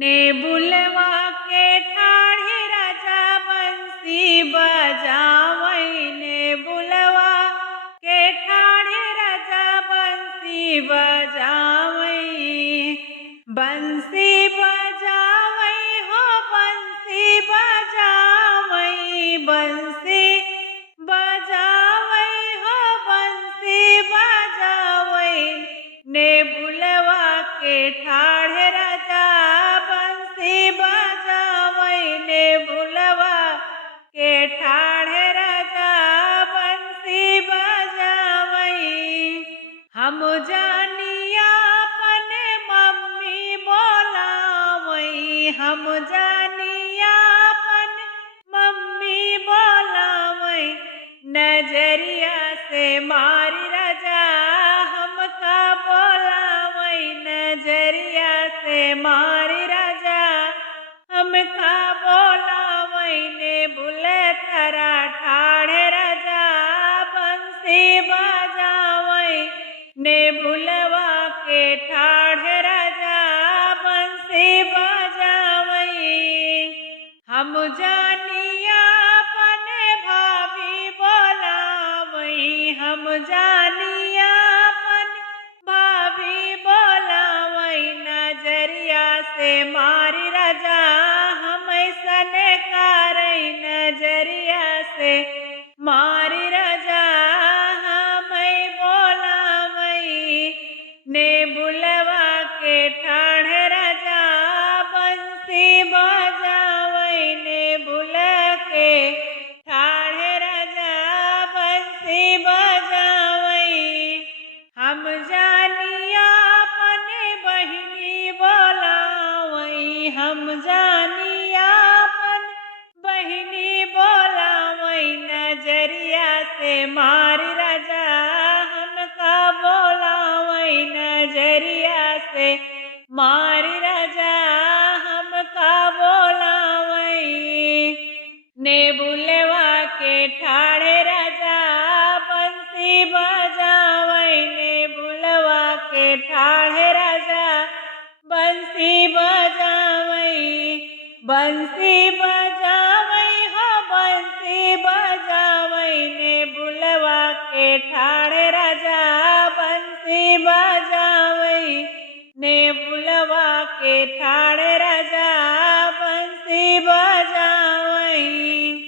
ने बुलवा के ठाढ़े राजा बंसी बजावई। ने बुलवा के ठाढ़े राजा बंसी बजावई। बंसी बजावई हो बंसी बजावई। बंसी बजावई हो बंसी बजावई। ने बुलवा के ठाढ़े राजा बंसी बजावई। ने बुलवा के ठाढ़े राजा बंसी बजावई। हम जानिया अपने मम्मी बोलावई। हम जानिया अपन मम्मी बोलावई। नजरिया से मारी राजा हमका बोलावई। नजरिया से मारी राजा हमका बोलावई। ने बुलथरा ठाढ़े राजा बंसी बजावई। ने बुलवा के ठाढ़े राजा बंसी बजावई। हम जानिया अपने भाभी बोलावई। हम जानिया अपन भाभी बोलावई। नजरिया से मारी राजा हम ऐसन करई। नजरिया से मारी राजा हम बोलावई। ने बुलवा के ठाढ़े राजा बंसी बजावई। ने बुल के ठाढ़े राजा बंसी बजावई। हम जानिया अपने बहिनी बोलावई। हम जानिया अपन बहिनी बोलावई। नजरिया से मारी राजा हमका बोलावई। नजरिया से मारी राजा हमका बोलावई। ने बुलवा के ठाढ़े राजा बंसी बजावई। ने बुलवा के ठाढ़े राजा बंसी बजावई। बंसी बजावई हो बंसी बजावई। ने बुलवा के ठाढ़े राजा बंसी बजावई। ने बुलवा के ठाढ़े